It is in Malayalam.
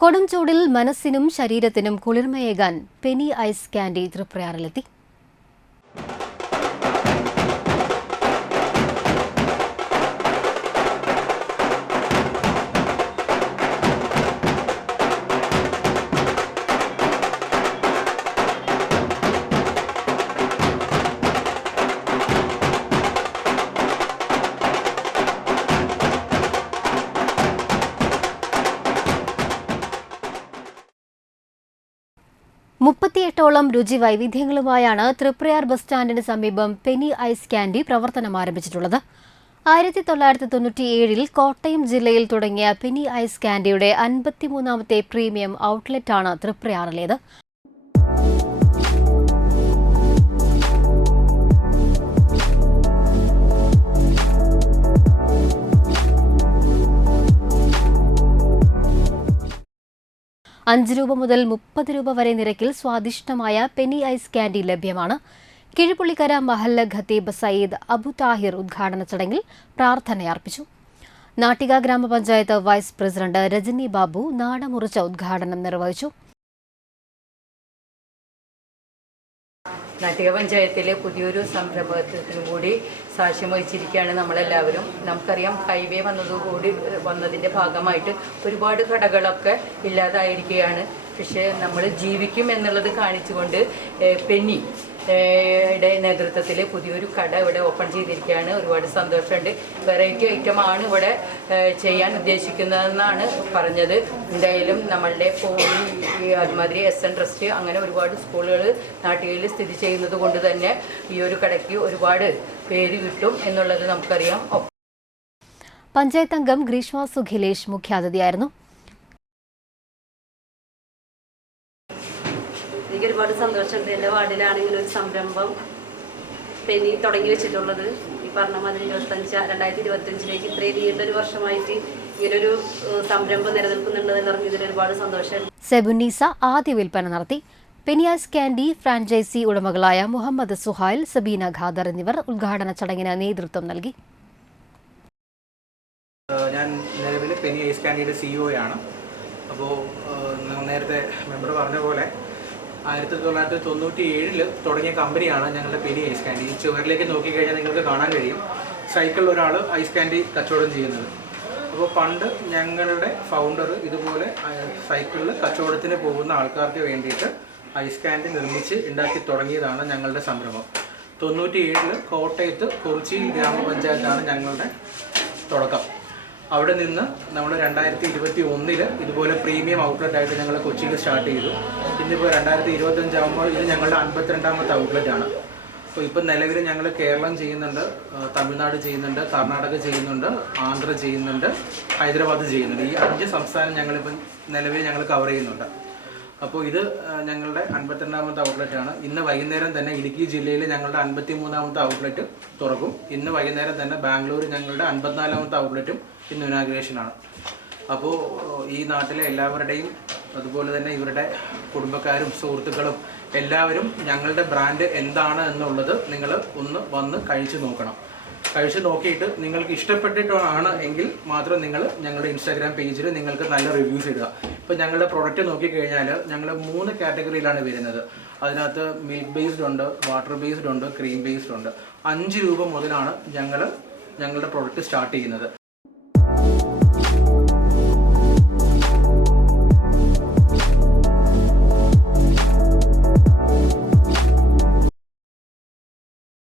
കൊടും ചൂടിൽ മനസ്സിനും ശരീരത്തിനും കുളിർമയേകാൻ പെനി ഐസ് കാൻഡി തൃപ്രയാറിലെത്തി. മുപ്പത്തിയെട്ടോളം രുചി വൈവിധ്യങ്ങളുമായാണ് തൃപ്രയാർ ബസ് സ്റ്റാൻഡിന് സമീപം പെനി ഐസ് കാൻഡി പ്രവർത്തനം ആരംഭിച്ചിട്ടുള്ളത്. 1997 കോട്ടയം ജില്ലയിൽ തുടങ്ങിയ പെനി ഐസ് കാൻഡിയുടെ 53ാമത്തെ പ്രീമിയം ഔട്ട്ലെറ്റാണ് തൃപ്രയാറിലേത്. ₹5 മുതൽ ₹30 വരെ നിരക്കിൽ സ്വാദിഷ്ടമായ പെനി ഐസ് കാൻഡി ലഭ്യമാണ്. കിഴിപ്പുള്ളിക്കര മഹല്ല് ഖത്തീബ് സയ്യിദ് അബു താഹിർ ഉദ്ഘാടന ചടങ്ങിൽ പ്രാർത്ഥനയർപ്പിച്ചു. നാട്ടിക ഗ്രാമപഞ്ചായത്ത് വൈസ് പ്രസിഡന്റ് രജനി ബാബു നാടമുറിച്ച ഉദ്ഘാടനം നിർവഹിച്ചു. നാട്ടിക പഞ്ചായത്തിലെ പുതിയൊരു സംരംഭത്തിനും കൂടി സാക്ഷ്യം വഹിച്ചിരിക്കുകയാണ് നമ്മളെല്ലാവരും. നമുക്കറിയാം, ഹൈവേ വന്നതിൻ്റെ ഭാഗമായിട്ട് ഒരുപാട് കടകളൊക്കെ ഇല്ലാതായിരിക്കുകയാണ്. പക്ഷേ നമ്മൾ ജീവിക്കും എന്നുള്ളത് കാണിച്ചുകൊണ്ട് പെന്നി യുടെ നേതൃത്വത്തിൽ പുതിയൊരു കട ഇവിടെ ഓപ്പൺ ചെയ്തിരിക്കുകയാണ്. ഒരുപാട് സന്തോഷമുണ്ട്. വെറൈറ്റി ഐറ്റമാണ് ഇവിടെ ചെയ്യാൻ ഉദ്ദേശിക്കുന്നതെന്നാണ് പറഞ്ഞത്. എന്തായാലും നമ്മളുടെ അതുമാതിരി SN ട്രസ്റ്റ് അങ്ങനെ ഒരുപാട് സ്കൂളുകൾ നാട്ടിൽ സ്ഥിതി ചെയ്യുന്നത് കൊണ്ട് തന്നെ ഈ ഒരു കടയ്ക്ക് ഒരുപാട് പേര് കിട്ടും എന്നുള്ളത് നമുക്കറിയാം. പഞ്ചായത്ത് അംഗം ഗ്രീഷ്മ സുഖിലേഷ് മുഖ്യാതിഥിയായിരുന്നു. എനിക്ക് ഒരുപാട് സന്തോഷമുണ്ട്. എൻ്റെ വാർഡിലാണ് ഇങ്ങനെ ഒരു സംരംഭം പെനി തുടങ്ങി വെച്ചിട്ടുള്ളത്. ഈ പറഞ്ഞ മാതിരി 2025 ഇത്രയും നീണ്ടൊരു വർഷമായിട്ട് ഇങ്ങനൊരു സംരംഭം നിലനിൽക്കുന്നുണ്ടെന്ന് അറിഞ്ഞതിൽ ഒരുപാട് സന്തോഷമുണ്ട്. സെബുന്നീസ ആദ്യ വിൽപ്പന നടത്തി. പെനി ഐസ് കാൻഡി ഫ്രാഞ്ചൈസി ഉടമകളായ മുഹമ്മദ് സുഹൈൽ, സബീന ഖാദർ എന്നിവർ ഉദ്ഘാടന ചടങ്ങിന് നേതൃത്വം നൽകി. ഞാൻ നിലവിൽ പെനി ഐസ് കാൻഡിയുടെ CEO ആണ്. അപ്പോൾ നേരത്തെ മെമ്പർ പറഞ്ഞ പോലെ 1997 തുടങ്ങിയ കമ്പനിയാണ് ഞങ്ങളുടെ പെനി ഐസ് കാൻഡി. ഈ ചുവരിലേക്ക് നോക്കിക്കഴിഞ്ഞാൽ നിങ്ങൾക്ക് കാണാൻ കഴിയും സൈക്കിളിൽ ഒരാൾ ഐസ് കാൻഡി കച്ചവടം ചെയ്യുന്നത്. അപ്പോൾ പണ്ട് ഞങ്ങളുടെ ഫൗണ്ടർ ഇതുപോലെ സൈക്കിളിൽ കച്ചവടത്തിന് പോകുന്ന ആൾക്കാർക്ക് വേണ്ടിയിട്ട് ഐസ് കാൻഡി നിർമ്മിച്ച് ഉണ്ടാക്കി തുടങ്ങിയതാണ് ഞങ്ങളുടെ സംരംഭം. 97 കോട്ടയത്ത് കുറിച്ചി ഗ്രാമപഞ്ചായത്താണ് ഞങ്ങളുടെ തുടക്കം. അവിടെ നിന്ന് നമ്മൾ 2021 ഇതുപോലെ പ്രീമിയം ഔട്ട്ലെറ്റ് ആയിട്ട് ഞങ്ങൾ കൊച്ചിയിൽ സ്റ്റാർട്ട് ചെയ്തു. ഇന്നിപ്പോൾ 2025 ആകുമ്പോൾ ഇത് ഞങ്ങളുടെ 52ാമത്തെ ഔട്ട്ലെറ്റാണ്. അപ്പോൾ ഇപ്പം നിലവിൽ ഞങ്ങൾ കേരളം ചെയ്യുന്നുണ്ട്, തമിഴ്നാട് ചെയ്യുന്നുണ്ട്, കർണാടക ചെയ്യുന്നുണ്ട്, ആന്ധ്ര ചെയ്യുന്നുണ്ട്, ഹൈദരാബാദ് ചെയ്യുന്നുണ്ട്. ഈ 5 സംസ്ഥാനം ഞങ്ങളിപ്പം നിലവിൽ ഞങ്ങൾ കവർ ചെയ്യുന്നുണ്ട്. അപ്പോൾ ഇത് ഞങ്ങളുടെ 52ാമത്തെ ഔട്ട്ലെറ്റാണ്. ഇന്ന് വൈകുന്നേരം തന്നെ ഇടുക്കി ജില്ലയിൽ ഞങ്ങളുടെ 53ാമത്തെ ഔട്ട്ലെറ്റ് തുറക്കും. ഇന്ന് വൈകുന്നേരം തന്നെ ബാംഗ്ലൂർ ഞങ്ങളുടെ 54ാമത്തെ ഔട്ട്ലെറ്റും ഇന്ന് ഇനാഗുറേഷനാണ്. അപ്പോൾ ഈ നാട്ടിലെ എല്ലാവരുടെയും അതുപോലെ തന്നെ ഇവരുടെ കുടുംബക്കാരും സുഹൃത്തുക്കളും എല്ലാവരും ഞങ്ങളുടെ ബ്രാൻഡ് എന്താണ് എന്നുള്ളത് നിങ്ങൾ ഒന്ന് വന്ന് കഴിച്ചു നോക്കണം. കഴിച്ച് നോക്കിയിട്ട് നിങ്ങൾക്ക് ഇഷ്ടപ്പെട്ടിട്ടാണ് എങ്കിൽ മാത്രം നിങ്ങൾ ഞങ്ങളുടെ ഇൻസ്റ്റാഗ്രാം പേജിൽ നിങ്ങൾക്ക് നല്ല റിവ്യൂസ് ഇടുക. ഇപ്പോൾ ഞങ്ങളുടെ പ്രൊഡക്റ്റ് നോക്കിക്കഴിഞ്ഞാൽ ഞങ്ങൾ 3 കാറ്റഗറിയിലാണ് വരുന്നത്. അതിനകത്ത് മിൽക്ക് ബേസ്ഡ് ഉണ്ട്, വാട്ടർ ബേസ്ഡ് ഉണ്ട്, ക്രീം ബേസ്ഡ് ഉണ്ട്. ₹5 മുതലാണ് ഞങ്ങളുടെ പ്രൊഡക്റ്റ് സ്റ്റാർട്ട് ചെയ്യുന്നത്.